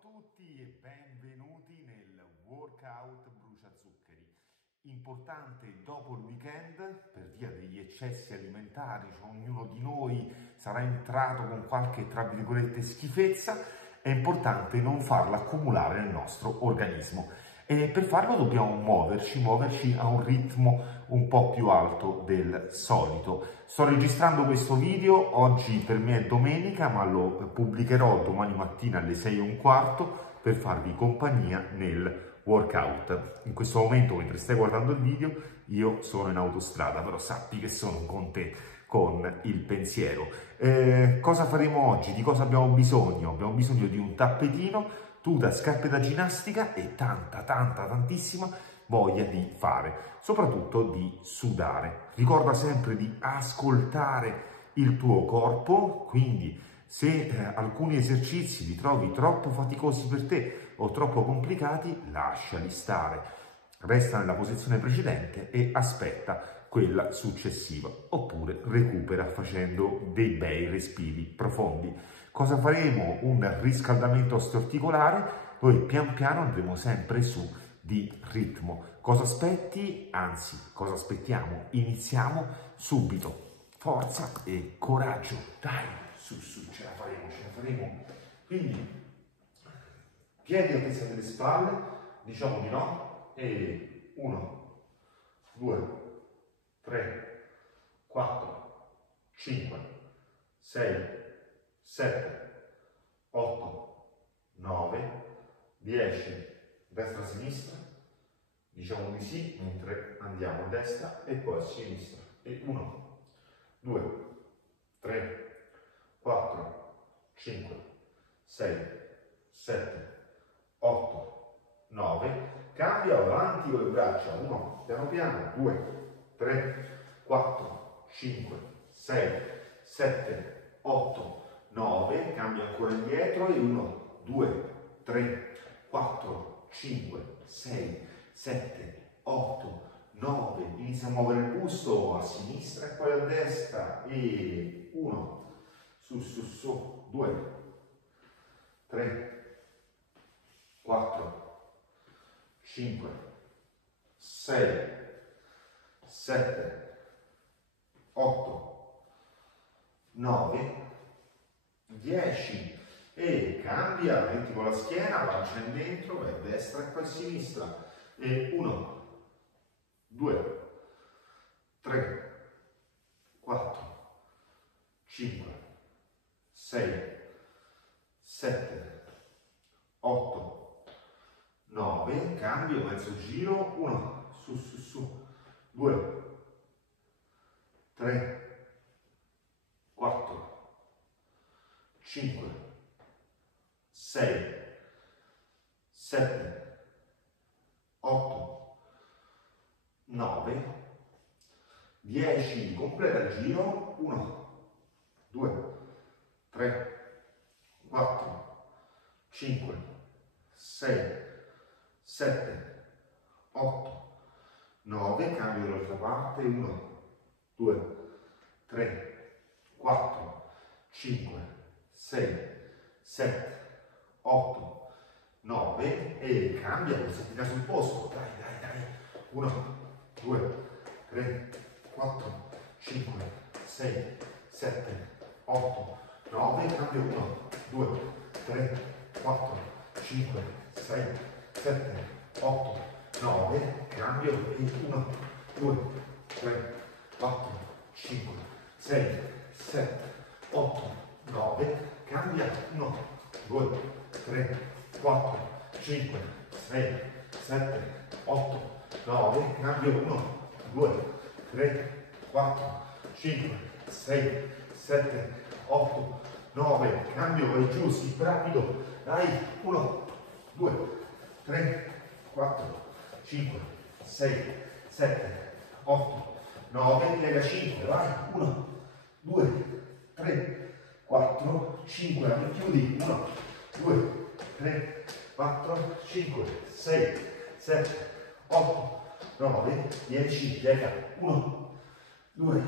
tutti e benvenuti nel workout bruciazuccheri. Importante dopo il weekend, per via degli eccessi alimentari, cioè ognuno di noi sarà entrato con qualche, tra virgolette, schifezza, è importante non farla accumulare nel nostro organismo. E per farlo dobbiamo muoverci a un ritmo un po' più alto del solito. Sto registrando questo video, oggi per me è domenica, ma lo pubblicherò domani mattina alle 6:15 per farvi compagnia nel workout. In questo momento, mentre stai guardando il video, io sono in autostrada, però sappi che sono con te, con il pensiero. Cosa faremo oggi? Di cosa abbiamo bisogno? Abbiamo bisogno di un tappetino, tuta, scarpe da ginnastica e tantissima voglia di fare, soprattutto di sudare. Ricorda sempre di ascoltare il tuo corpo, quindi se alcuni esercizi li trovi troppo faticosi per te o troppo complicati, lasciali stare. Resta nella posizione precedente e aspetta quella successiva, oppure recupera facendo dei bei respiri profondi. Cosa faremo? Un riscaldamento osteoarticolare, noi pian piano andremo sempre su di ritmo. Cosa aspetti? Anzi, cosa aspettiamo? Iniziamo subito. Forza e coraggio, dai, su, ce la faremo. Quindi, piedi altezza delle spalle, diciamo di no, e 1, 2, 3, 4, 5, 6, 7, 8, 9, 10, destra-sinistra, diciamo di sì, mentre andiamo a destra e poi a sinistra. E 1, 2, 3, 4, 5, 6, 7, 8, 9, cambia avanti con le braccia, 1, piano piano, 2, 3, 4, 5, 6, 7, 8, 9, cambia ancora indietro e 1, 2, 3, 4, 5, 6, 7, 8, 9, inizia a muovere il busto a sinistra e poi a destra e 1, su, 2, 3, 4, 5, 6, 7, 8, 9, 10 e cambia, metti con la schiena, pancia in dentro, vai a destra e poi a sinistra e 1, 2, 3, 4, 5, 6, 7, 8, 9, cambio, mezzo giro, 1, su, 2, 3, 4, 5, 6, 7, 8, 9, 10, completa il giro, 1, 2, 3, 4, 5, 6, 7, 8, 9, cambio dall'altra parte, 1, 2, 3, 4, 5, 6, 7, 8, 9 e cambia, pulsantina sul posto, dai, 1, 2, 3, 4, 5, 6, 7, 8, 9, cambio 1, 2, 3, 4, 5, 6, 7, 8, 9, cambio e 1, 2, 3, 4, 5, 6, 7, 8, 9, cambia 1, 2, 3, 4, 5, 6, 7, 8, 9, cambio 1, 2, 3, 4, 5, 6, 7, 8, 9, cambio, vai giù, sì, rapido, dai, 1, 2, 3, 4, 5, 6, 7, 8, 9, piega 5, vai, 1, 2, 3, 4, 5, chiudi, 1, 2, 3, 4, 5, 6, 7, 8, 9, 10, piega, 1, 2,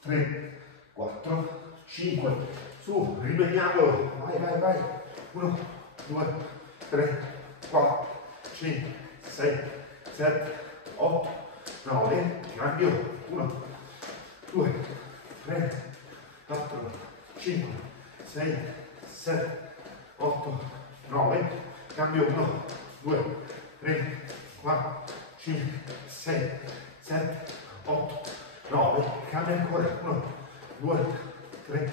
3, 4, 5, su, ripetiamolo, vai, 1, 2, 3, 4, 5, 6, 7, 8, 9, cambio, 1, 2, 3, 4, 5, 6, 7, 8, 9, cambio 1, 2, 3, 4, 5, 6, 7, 8, 9, cambio ancora 1, 2, 3,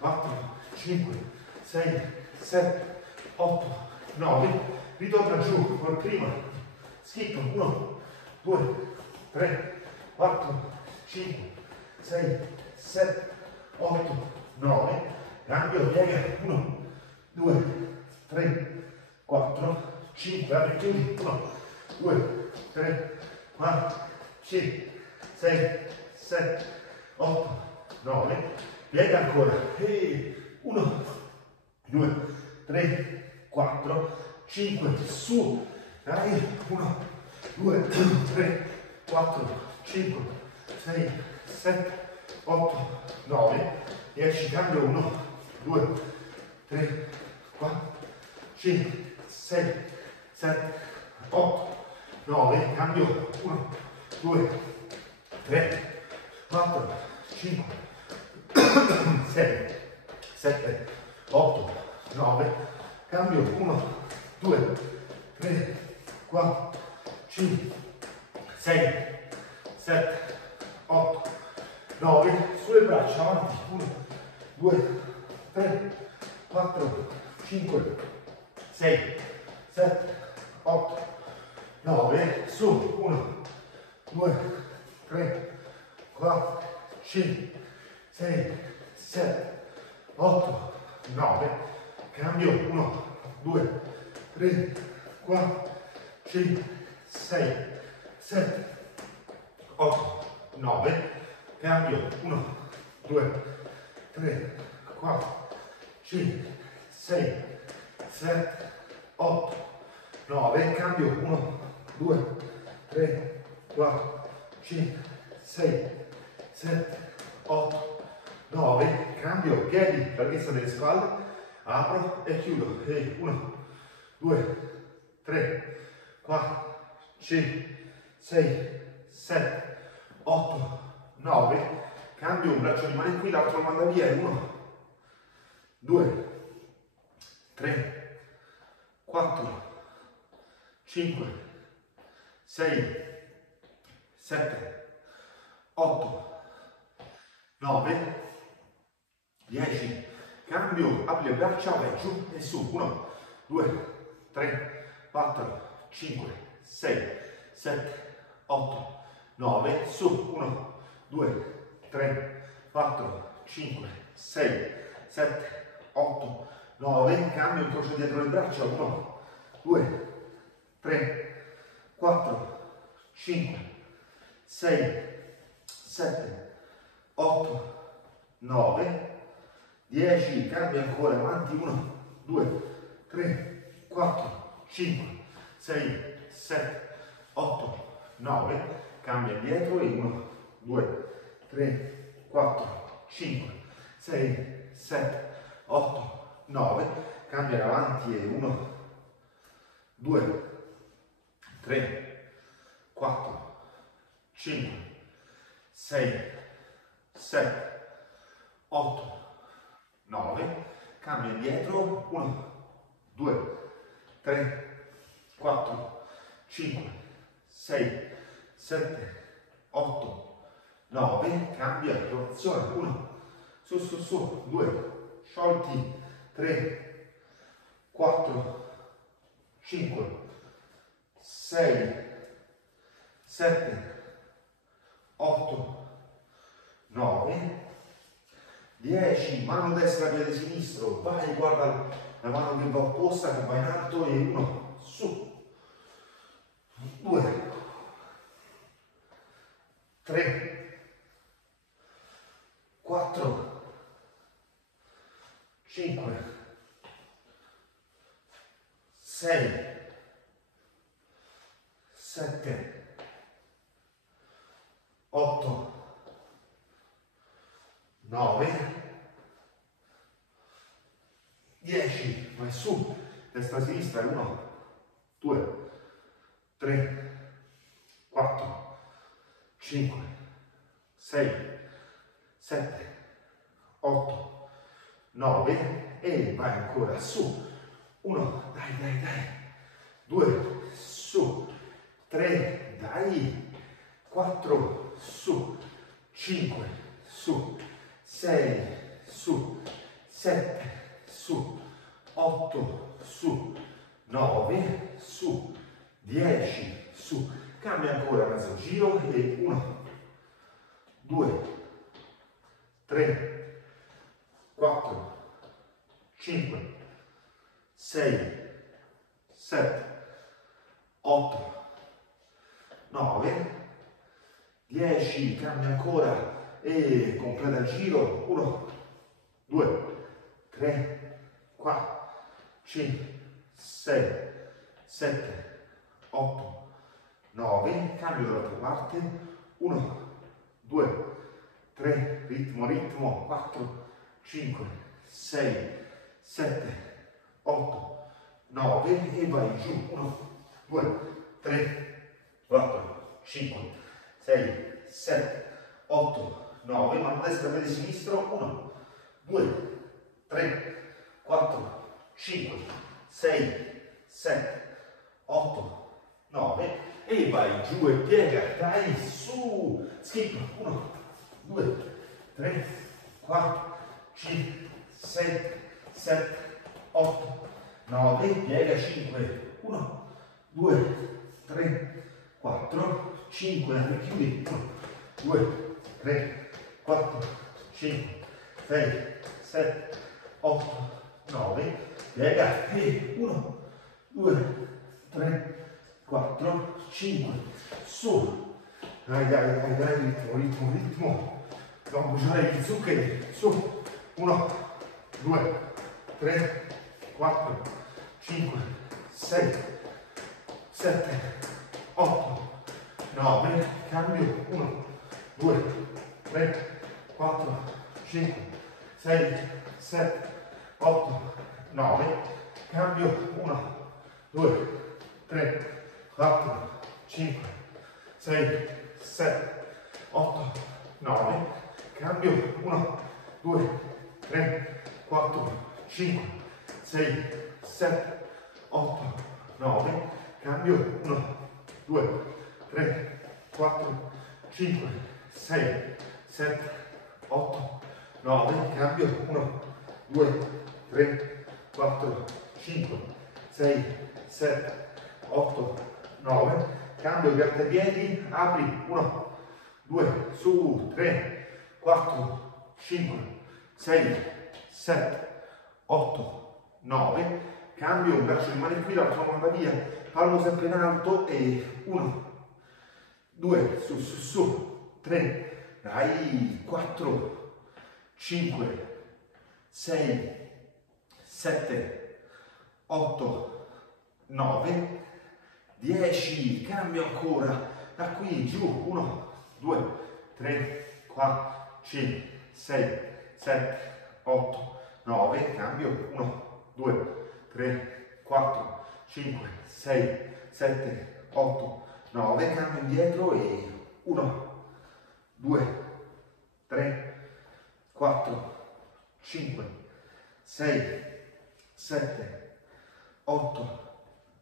4, 5, 6, 7, 8, 9, ritorna giù come prima, schitto 1, 2, 3, 4, 5, 6, 7, 8, 9, cambio, piega 1, 2, 3, 4, 5, apri chiudi 1, 2, 3, 4, 5, 6, 7, 8, 9, piega ancora, 1, 2, 3, 4, 5, su, dai, 1, 2, 3, 4, 5, 6, 7, 8, 9, 10, cambio 1, 2, 3, 4, 5, 6, 7, 8, 9, cambio 1, 2, 3, 4, 5, 6, 7, 8, 9, cambio 1, 2, 3, 4, 5, 6, 7, 8, 9, sulle braccia, avanti, 1, 2, 3, 4, 5, 6, 7, 8, 9, su, 1, 2, 3, 4, 5, 6, 7, 8, 9, cambio 1, 2, 3, 4, 5, 6, 7, 8, 9, cambio 1, 2, 3, 4, 5, 6, 7, 8, 9, cambio 1, 2, 3, 4, 5, 6, 7, 8, 9, cambio, piedi, larghezza delle spalle, apro e chiudo, 1, 2, 3, 4, 5, 6, 7, 8, 9, cambio, un braccio rimane qui, l'altro lo manda via, 1, 2, 3, 4, 5, 6, 7, 8, 9, 10, cambio, apri le braccia, vai giù e su, 1, 2, 3, 4, 5, 6, 7, 8, 9, su, 1, 2, 3, 4, 5, 6, 7, 8, 9, cambio, incrocio dietro le braccia, 1, 2, 3, 4, 5, 6, 7, 8, 9, 10, cambia ancora, avanti, 1, 2, 3, 4, 5, 6, 7, 8, 9, cambia indietro e 1, 2, 3, 4, 5, 6, 7, 8, 9, cambia avanti e 1, 2, 3, 4, 5, 6, 7, 8, 9, cambia indietro, 1, 2, 3, 4, 5, 6, 7, 8, 9, cambia, rotazione, 1, su, su, su, 2, sciolti, 3, 4, 5, 6, 7, 8, 9, 10, mano destra, piede sinistro, vai, guarda la mano che va opposta, che va in alto e 1, su, 2, 3, 4, 5, 6, 7, 8, 9, 10, vai su, destra sinistra, 1, 2, 3, 4, 5, 6, 7, 8, 9 e vai ancora su, 1, dai, 2, su, 3, dai, 4, su, 5, su, 6, su, 7, su, 8, su, 9, su, 10, su, cambia ancora mezzo giro e 1, 2, 3, 4, 5, 6, 7, 8, 9, 10, cambia ancora e completa il giro, 1, 2, 3, 4, 5, 6, 7, 8, 9, cambio dall'altra parte, 1, 2, 3, ritmo, 4, 5, 6, 7, 8, 9 e vai giù, 1, 2, 3, 4, 5, 6, 7, 8, 9, mano destra, piede sinistro, 1, 2, 3, 4, 5, 6, 7, 8, 9 e vai giù e piega, dai, su, skip, 1, 2, 3, 4, 5, 6, 7, 8, 9, piega 5, 1, 2, 3, 4, 5, chiudi, 1, 2, 3, 4, 5, 6, 7, 8, 9, piega e 1, 2, 3, 4, 5, su, dai, ritmo, non bruciare gli zuccheri, su, 1, 2, 3, 4, 5, 6, 7, 8, 9, cambio, 1, 2, 3, 4, 5, 6, 7, 8, 9, cambio, 1, 2, 3, 4, 5, 6, 7, 8, 9, cambio, 1, 2, 3, 4, 5, 6, 7, 8, 9, cambio, 1, 2, 3, 4, 5, 6, 7, 8, 9, cambio, 1, 2, 3, 4, 5, 6, 7, 8, 9, cambio, grattapiedi, apri, 1, 2, su, 3, 4, 5, 6, 7, 8, 9, cambio, un braccio rimane qui, l'altro manda via, palmo sempre in alto e 1, 2, su, 3, dai, 4, 5, 6, 7, 8, 9, 10, cambio ancora, da qui giù, 1, 2, 3, 4, 5, 6, 7, 8, 9, cambio, 1, 2, 3, 4, 5, 6, 7, 8, 9, cambio indietro e 1, 2, 3, 4, 5, 6, 7, 8,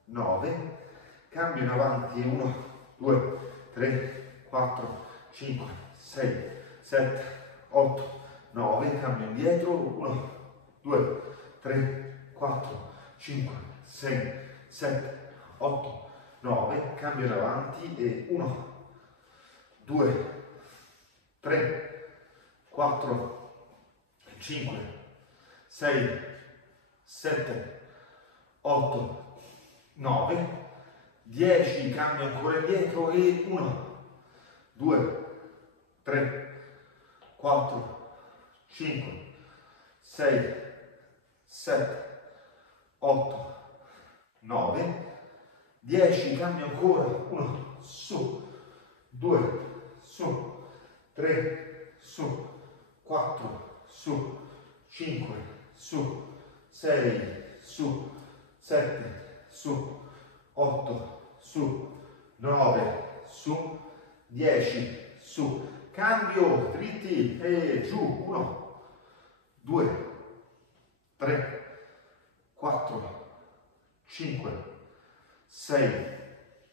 9, cambio in avanti, 1, 2, 3, 4, 5, 6, 7, 8, 9, cambio indietro, 1, 2, 3, 4, 5, 6, 7, 8, 9, cambio in avanti e 1, 2, 3, 4, 5, 6, 7, 8, 9, 10, cambio ancora indietro e 1, 2, 3, 4, 5, 6, 7, 8, 9, 10, cambio ancora, 1, su, 2, su, 3, su, 4, su, 5, su, 6, su, 7, su, 8, su, 9, su, 10, su, cambio, dritti e giù, 1, 2, 3, 4, 5, 6,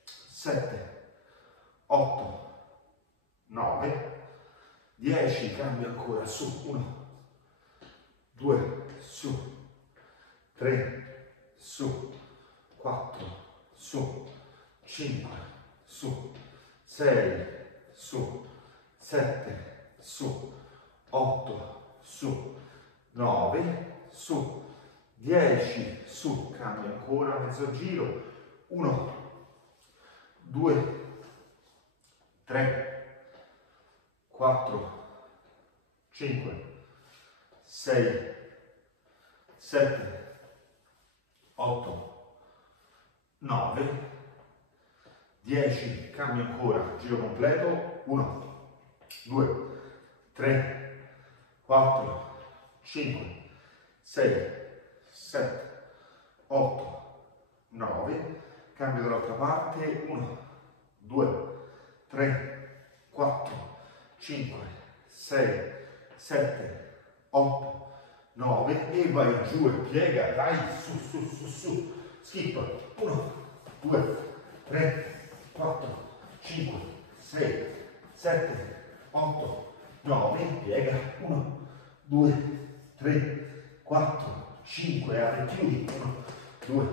7, 8, 9, 10, cambio ancora, su, 1, 2, su, 3, su, 4, su, 5, su, 6, su, 7, su, 8, su, 9, su, 10, su, cambio ancora, mezzo giro, 1, 2, 3, 4, 5, 6, 7, 8, 9, 10, cambio ancora, giro completo, 1, 2, 3, 4, 5, 6, 7, 8, 9, cambio dall'altra parte, 1, 2, 3, 4, 5, 6, 7, 8, 9 e vai giù e piega, dai, su, skip, 1, 2, 3, 4, 5, 6, 7, 8, 9, piega, 1, 2, 3, 4, 5, apri, chiudi, 1, 2,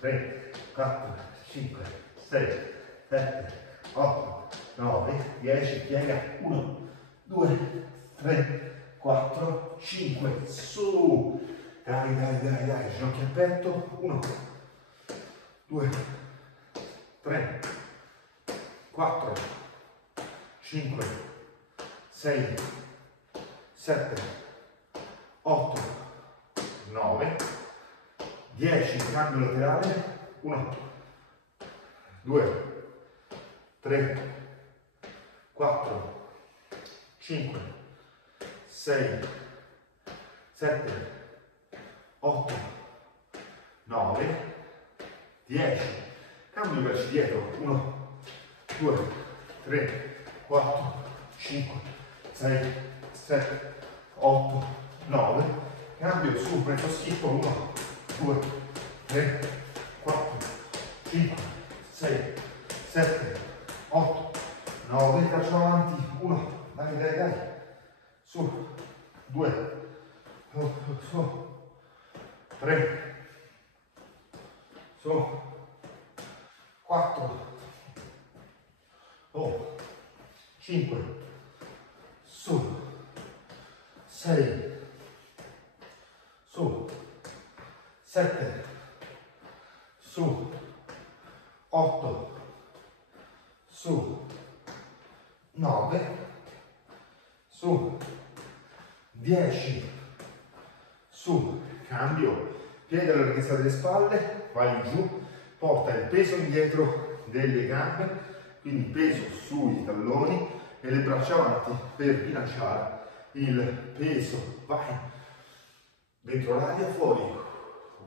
3, 4, 5, 6, 7, 8, 9, 10, piega, 1, 2, 3, 4, 5, su, dai, ginocchia al petto, 1, 2, 3, 4, 5, 6, 7, 8, 9, 10, cambio laterale, 1, 2, 3, 4, 5, 6, 7, 8, 9, 10, cambio verso dietro, 1, 2, 3, 4, 5, 6, 7, 8, 9, cambio su, mezzo schifo, 1, 2, 3, 4, 5, 6, 7, 8, 9, faccio avanti, 1, dai, su, 2, su, 3, su, 4, 5, su, 6, su, 7, su, 8, su, 9, su, 10, su, cambio, piede alla larghezza delle spalle, vai giù, porta il peso indietro delle gambe, quindi peso sui talloni e le braccia avanti per bilanciare il peso, vai, dentro l'aria, fuori,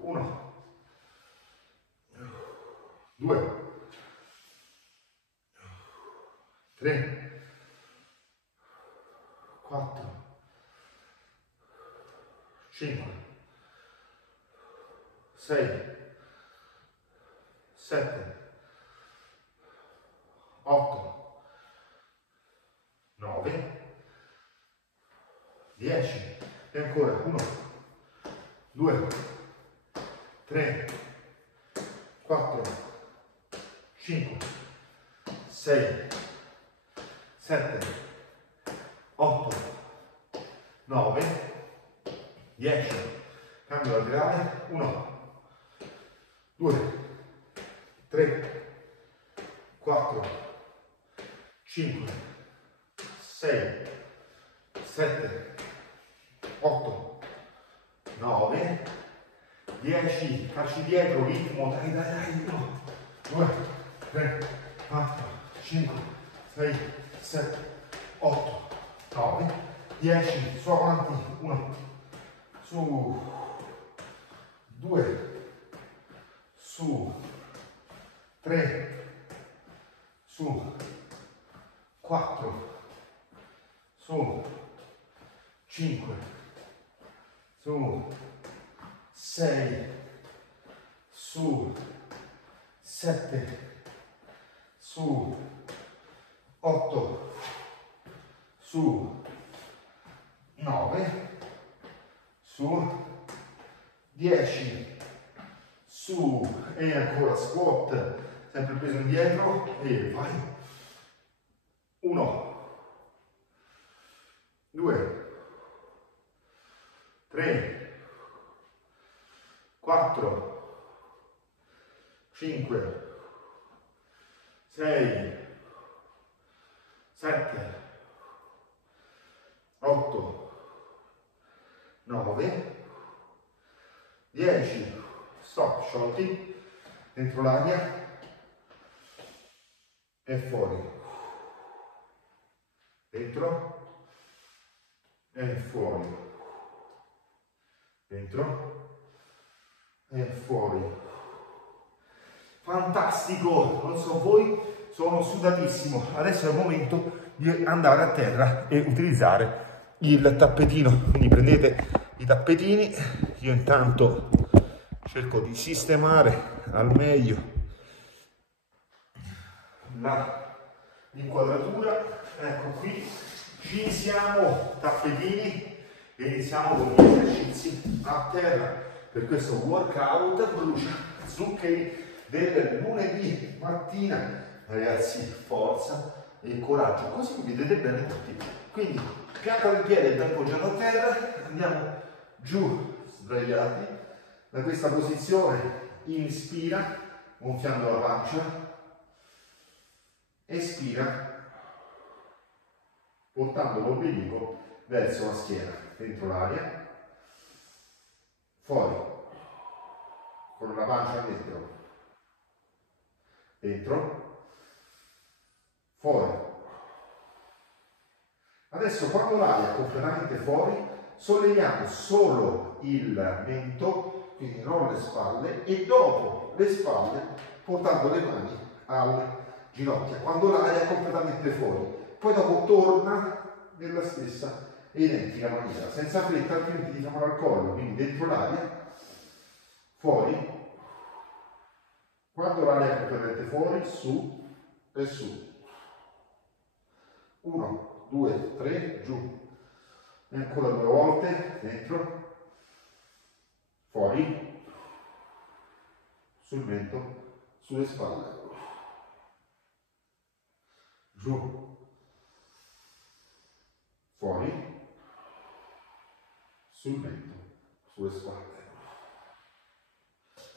1, 2, 3, 4, 5, 6, 7, 8, 9, 10 e ancora 1, 2, 3, 4, 5, 6, 7, 8, 9, 10, cambio laterale, 1, 2, 3, 4, 5, 6, 7, 8, 9, 10, calci dietro, ritmo, dai, 1, 2, 3, 4, 5, 6, 7, 8, 9, 10, su avanti, 1, su, 2, su, 3, su, 4, su, 5, su, 6, su, 7, su, 8, su, 9, su, 10, su, e ancora squat, sempre peso indietro, e vai. 1, 2, 3, 4, 5, 6, 7, 8, 9, 10, stop, sciolti, dentro l'aria e fuori, dentro e fuori, dentro e fuori. Fantastico, non so voi, sono sudatissimo. Adesso è il momento di andare a terra e utilizzare il tappetino. Quindi prendete i tappetini, io intanto cerco di sistemare al meglio l'inquadratura. Ecco qui, ci siamo, tappetini, e iniziamo con gli esercizi a terra per questo workout brucia zuccheri del lunedì mattina. Ragazzi, forza e coraggio, così mi vedete bene tutti. Quindi pianta del piede ben poggiato a terra, andiamo giù sdraiati. Da questa posizione inspira gonfiando la pancia, espira portando l'ombelico verso la schiena, dentro l'aria, fuori con la pancia dentro, dentro, fuori. Adesso quando l'aria è completamente fuori solleviamo solo il mento, quindi non le spalle, e dopo le spalle portando le mani alle ginocchia, quando l'aria è completamente fuori. Poi dopo torna nella stessa e identica maniera, senza fretta, altrimenti ti fa male al collo. Quindi dentro l'aria, fuori, quando l'aria è completamente fuori, su e su. 1, 2, 3, giù. E ancora 2 volte, dentro, fuori, sul mento, sulle spalle, giù, fuori, sul mento, sulle spalle.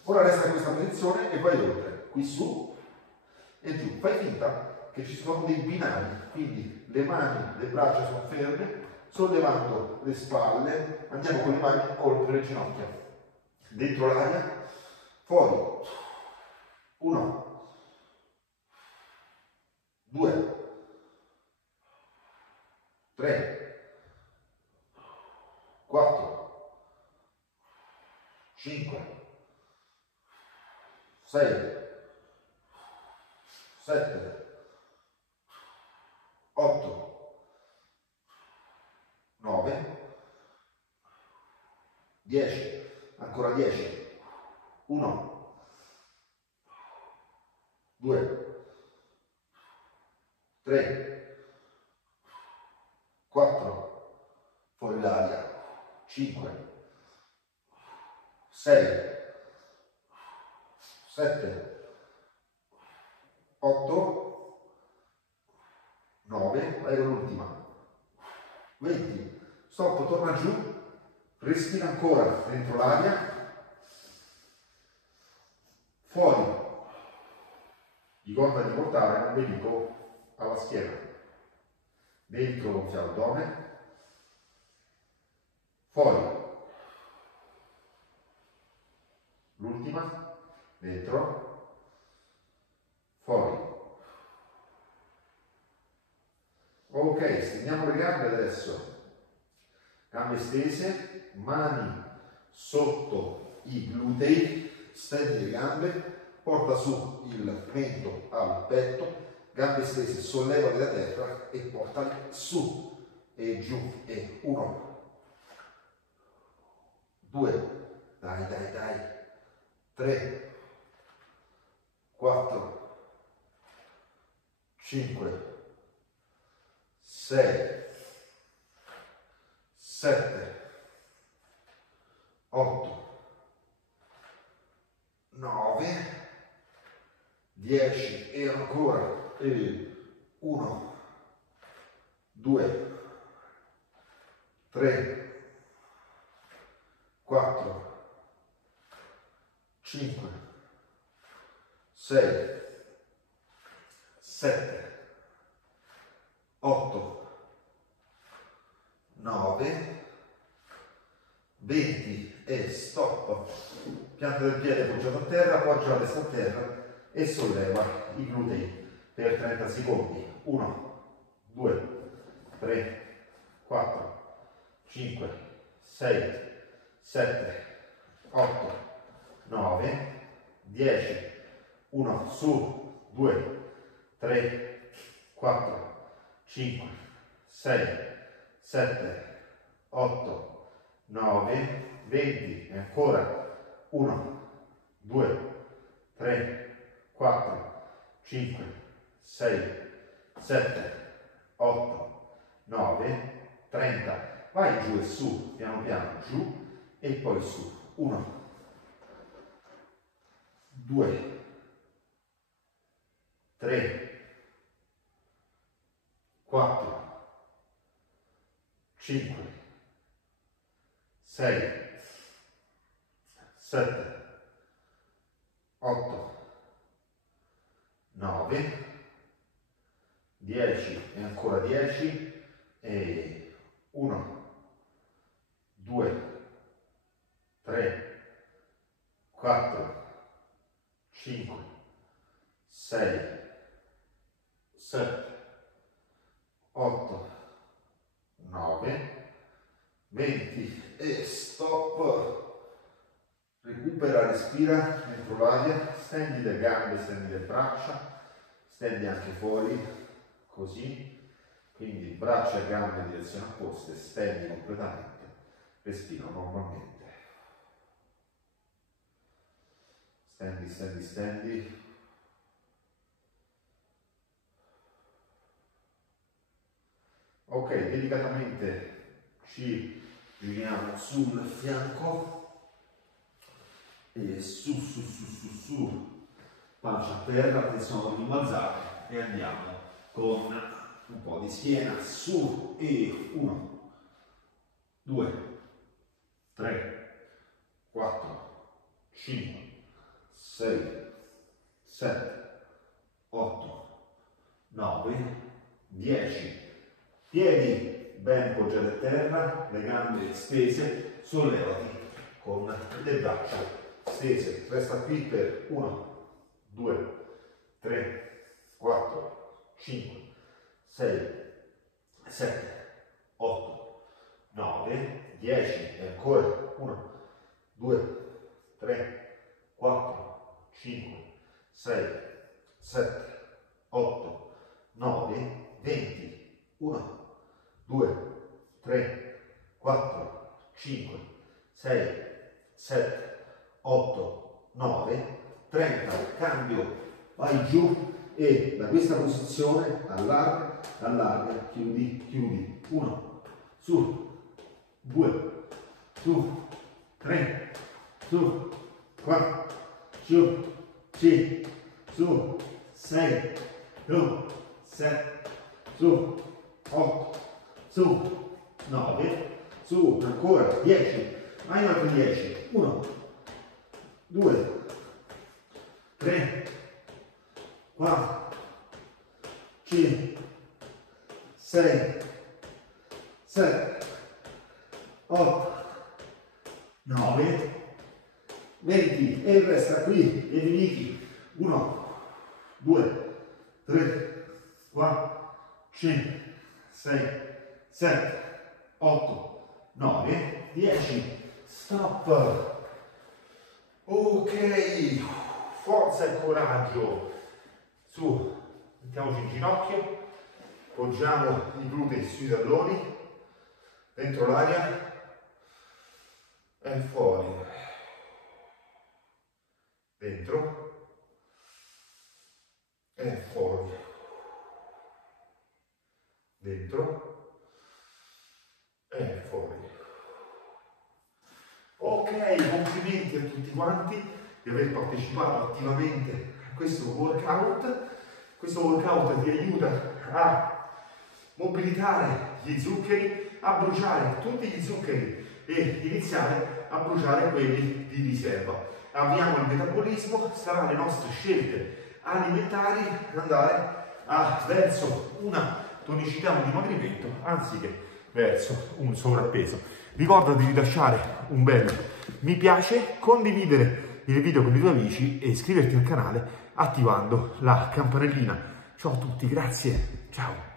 Ora resta in questa posizione e vai oltre, qui su e giù. Fai finta che ci sono dei binari, quindi le mani, le braccia sono ferme, sollevando le spalle, andiamo con le mani oltre le ginocchia, dentro l'aria, fuori, 1, 2, 3, 4, 5, 6, 7, 8, 9, 10, ancora 10, 1, 2, 3, 4, fuori l'aria, 5, 6, 7, 8, 9, vai con l'ultima, 20, stop, torna giù, respira ancora dentro l'aria, fuori, ricorda di portare l'ombelico alla schiena, dentro gonfia l'addome, fuori, l'ultima, dentro, fuori. Ok, stendiamo le gambe adesso, gambe stese, mani sotto i glutei, stendi le gambe, porta su il mento al petto, gambe stese, sollevali da terra e portali su e giù. E 1, 2, dai, 3, 4, 5, 6, 7, 8, 9, 10 e ancora. 1, 2, 3, 4, 5, 6, 7, 8, 9, 20 e stop. Pianta del piede appoggiato a terra, appoggia la testa a terra e solleva i glutei per 30 secondi. 1, 2, 3, 4, 5, 6, 7, 8, 9, 10. 1, su, 2, 3, 4, 5, 6, 7, 8, 9, 20. E ancora. 1, 2, 3, 4, 5, 6, 7, 8, 9, 30. Vai giù e su, piano piano, giù e poi su. 1, 2, 3, 4, 5, 6, 7, 8, 9, 10 e ancora 10 e 1, 2, 3, 4, 5, 6, 7, 8, 9, 20 e stop. Recupera, respira dentro l'aria, stendi le gambe, stendi le braccia, stendi anche fuori, così, quindi braccia e gambe in direzione opposte, stendi completamente, respira normalmente, stendi, ok, delicatamente ci giriamo sul fianco, e su, pancia a terra, attenzione a non rimbalzare e andiamo con un po' di schiena su e 1, 2, 3, 4, 5, 6, 7, 8, 9, 10. Piedi ben poggiati a terra, le gambe stese, sollevati con le braccia stese, resta qui per 1, 2, 3, 4, 5, 6, 7, 8, 9, 10 e ancora 1, 2, 3, 4, 5, 6, 7, 8, 9, 20, 1, 2, 3, 4, 5, 6, 7, 8, 9, 30, cambio, vai giù e da questa posizione allarga, chiudi, 1, su, 2, su, 3, su, 4, su, 5, su, 6, su, 7, su, 8, su, 9, su, ancora, 10, vai in altri 10, 1, 2, 3, 4, 5, 6, 7, 8, 9, 20 e resta qui, piedi uniti, 1, 2, 3, 4, 5, 6, 7, 8, 9, 10, stop. Ok, forza e coraggio. Su, mettiamoci in ginocchio, poggiamo i glutei sui talloni, dentro l'aria e fuori, dentro e fuori, dentro e fuori. Ok, complimenti a tutti quanti di aver partecipato attivamente a questo workout. Questo workout ti aiuta a mobilitare gli zuccheri, a bruciare tutti gli zuccheri e iniziare a bruciare quelli di riserva. Avviamo il metabolismo, sarà le nostre scelte alimentari andare verso una tonicità, un dimagrimento, anziché verso un sovrappeso. Ricordati di lasciare un bel mi piace, condividere il video con i tuoi amici e iscriverti al canale attivando la campanellina. Ciao a tutti, grazie, ciao!